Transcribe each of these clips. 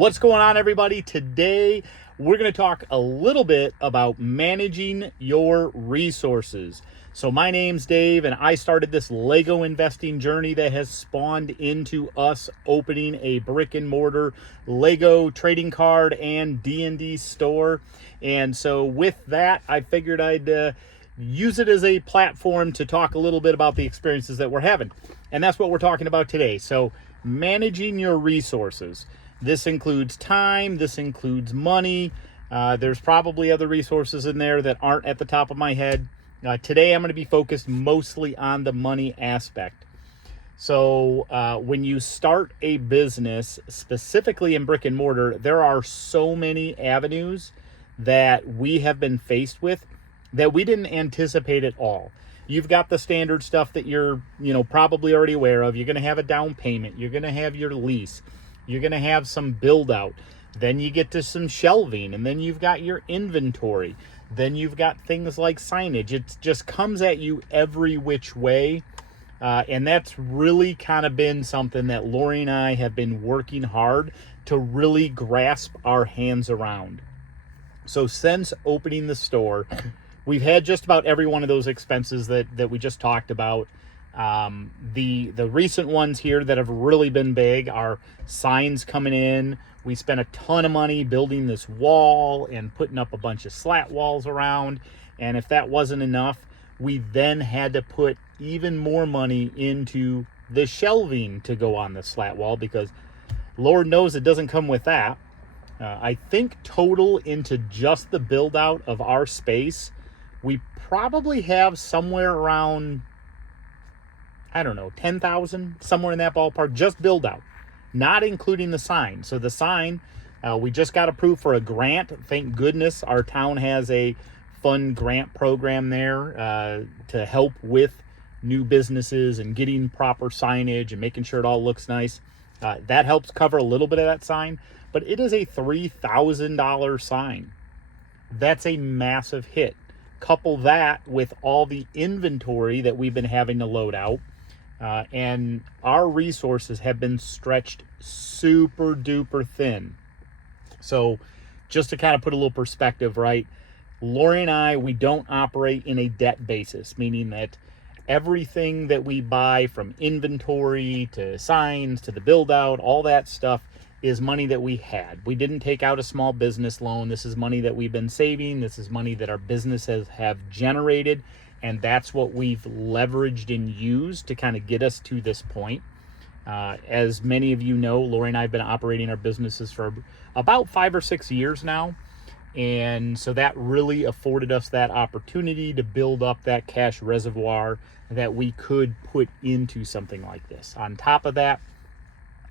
What's going on, everybody? Today, we're going to talk a little bit about managing your resources. So my name's Dave, and I started this Lego investing journey that has spawned into us opening a brick and mortar Lego trading card and D&D store. And so with that, I figured I'd use it as a platform to talk a little bit about the experiences that we're having. And that's what we're talking about today. So managing your resources. This includes time, this includes money. There's probably other resources in there that aren't at the top of my head. Today I'm going to be focused mostly on the money aspect. So when you start a business, specifically in brick and mortar, there are so many avenues that we have been faced with that we didn't anticipate at all. You've got the standard stuff that you're, probably already aware of. You're going to have a down payment. You're going to have your lease. You're going to have some build out. Then you get to some shelving, and then you've got your inventory. Then you've got things like signage. It just comes at you every which way. And that's really kind of been something that Lori and I have been working hard to really grasp our hands around. So since opening the store, we've had just about every one of those expenses that we just talked about. The recent ones here that have really been big are signs coming in. We spent a ton of money building this wall and putting up a bunch of slat walls around. And if that wasn't enough, we then had to put even more money into the shelving to go on the slat wall, because Lord knows it doesn't come with that. I think total into just the build out of our space, we probably have somewhere around, I don't know, 10,000, somewhere in that ballpark, just build out, not including the sign. So the sign, we just got approved for a grant. Thank goodness our town has a fun grant program there to help with new businesses and getting proper signage and making sure it all looks nice. That helps cover a little bit of that sign, but it is a $3,000 sign. That's a massive hit. Couple that with all the inventory that we've been having to load out. And our resources have been stretched super duper thin. So just to kind of put a little perspective, right? Lori and I, we don't operate in a debt basis, meaning that everything that we buy, from inventory to signs to the build out, all that stuff is money that we had. We didn't take out a small business loan. This is money that we've been saving. This is money that our businesses have generated. And that's what we've leveraged and used to kind of get us to this point. As many of you know, Lori and I have been operating our businesses for about 5 or 6 years now. And so that really afforded us that opportunity to build up that cash reservoir that we could put into something like this. On top of that,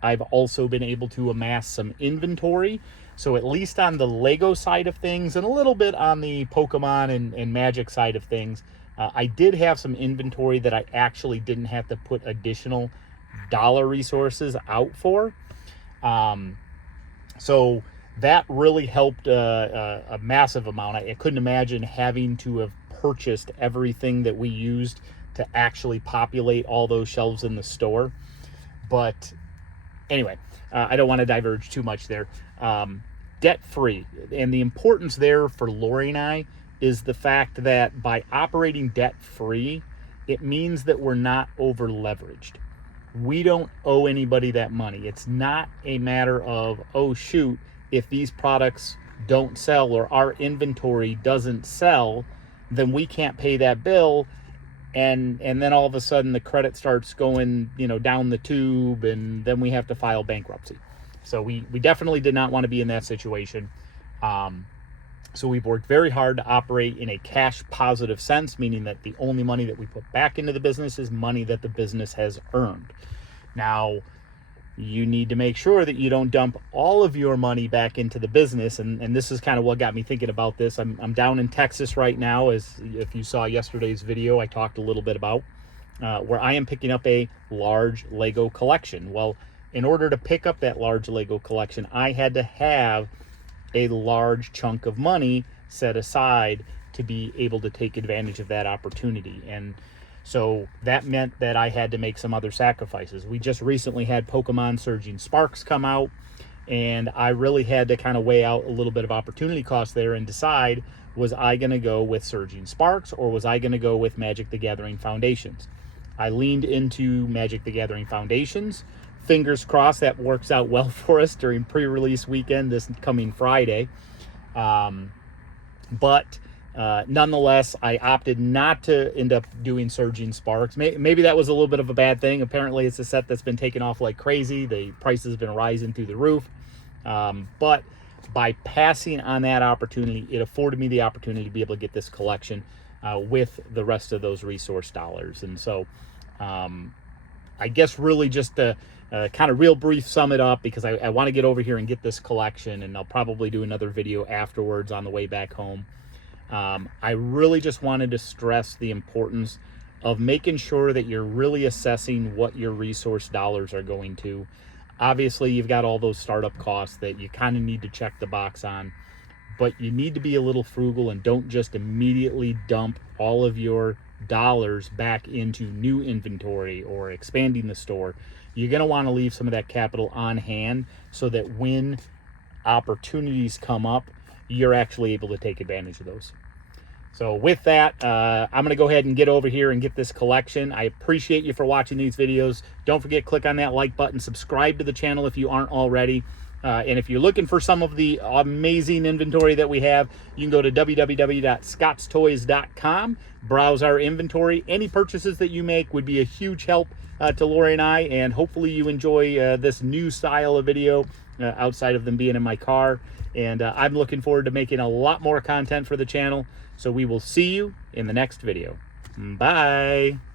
I've also been able to amass some inventory. So at least on the Lego side of things, and a little bit on the Pokemon and Magic side of things, I did have some inventory that I actually didn't have to put additional dollar resources out for. So that really helped a massive amount. I couldn't imagine having to have purchased everything that we used to actually populate all those shelves in the store. But anyway, I don't want to diverge too much there. Debt-free. And the importance there for Lori and I is the fact that by operating debt-free, it means that we're not over-leveraged. We don't owe anybody that money. It's not a matter of, oh, shoot, if these products don't sell or our inventory doesn't sell, then we can't pay that bill. And then all of a sudden the credit starts going, down the tube, and then we have to file bankruptcy. So we definitely did not want to be in that situation. So we've worked very hard to operate in a cash positive sense, meaning that the only money that we put back into the business is money that the business has earned. Now, you need to make sure that you don't dump all of your money back into the business. And this is kind of what got me thinking about this. I'm down in Texas right now, as if you saw yesterday's video, I talked a little bit about, where I am picking up a large Lego collection. Well, in order to pick up that large Lego collection, I had to have a large chunk of money set aside to be able to take advantage of that opportunity. And so that meant that I had to make some other sacrifices. We just recently had Pokemon Surging Sparks come out, And I really had to kind of weigh out a little bit of opportunity cost there and decide, was I going to go with Surging Sparks or was I going to go with Magic the Gathering Foundations? I leaned into Magic the Gathering Foundations. Fingers crossed that works out well for us during pre-release weekend this coming Friday. But nonetheless, I opted not to end up doing Surging Sparks. Maybe that was a little bit of a bad thing. Apparently, it's a set that's been taken off like crazy. The prices have been rising through the roof. But by passing on that opportunity, it afforded me the opportunity to be able to get this collection with the rest of those resource dollars. And so I guess really just to kind of real brief sum it up, because I want to get over here and get this collection, and I'll probably do another video afterwards on the way back home. I really just wanted to stress the importance of making sure that you're really assessing what your resource dollars are going to. Obviously, you've got all those startup costs that you kind of need to check the box on, but you need to be a little frugal and don't just immediately dump all of your dollars back into new inventory or expanding the store. You're going to want to leave some of that capital on hand so that when opportunities come up, you're actually able to take advantage of those. So with that, I'm going to go ahead and get over here and get this collection. I appreciate you for watching these videos. Don't forget, click on that like button, subscribe to the channel if you aren't already. And if you're looking for some of the amazing inventory that we have, you can go to www.scottstoys.com, browse our inventory. Any purchases that you make would be a huge help to Lori and I, and hopefully you enjoy this new style of video outside of them being in my car. And I'm looking forward to making a lot more content for the channel. So we will see you in the next video. Bye.